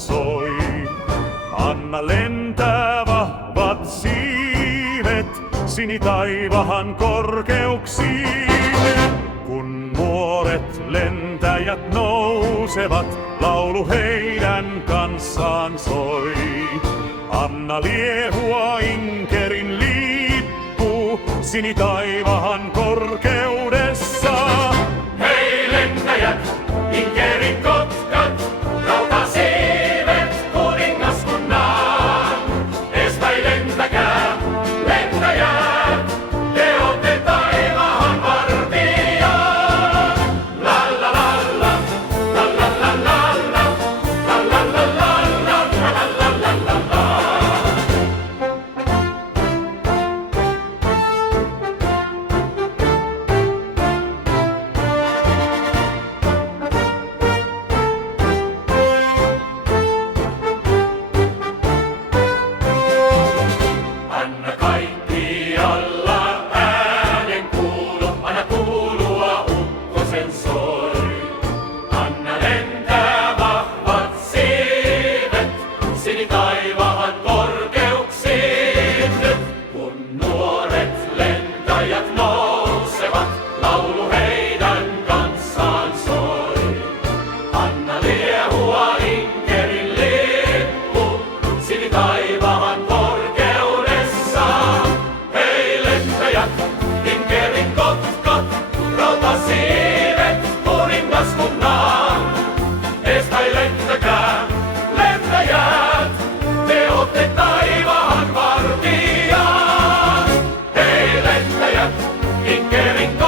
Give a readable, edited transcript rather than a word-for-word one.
soi. Anna lentää vahvat siivet sinitaivahan korkeuksiin. Kun nuoret lentäjät nousevat, laulu heidän kanssaan soi. Anna liehua Inkerin lippu sinitaivahan korkeudessa. Hei lentäjät, Inkerin kotkat, rautasiivet kuningaskunnaan. Eespäin lentäkää, lentäjät, te ootte taivaan vartijat. La la la la, la la la la la, la la la la la, la la la la. Anna kaikkialla äänen kuulu, anna kuulua ukkosen soi. Anna lentää vahvat siivet sinitaivahan korkeuksiin. Kun nuoret lentäjät nousevat, laulu heidän kanssaan soi. Anna liehua Inkerin lippu sinitaivahan korkeudessa. Hei lentäjät, Inkerin kotkat, rautasiivet kuningaskunnaan. Eespäin lentäkää, lentäjät, te ootte taivaan vartijat. Hei lentäjät, Inkerin kotkat.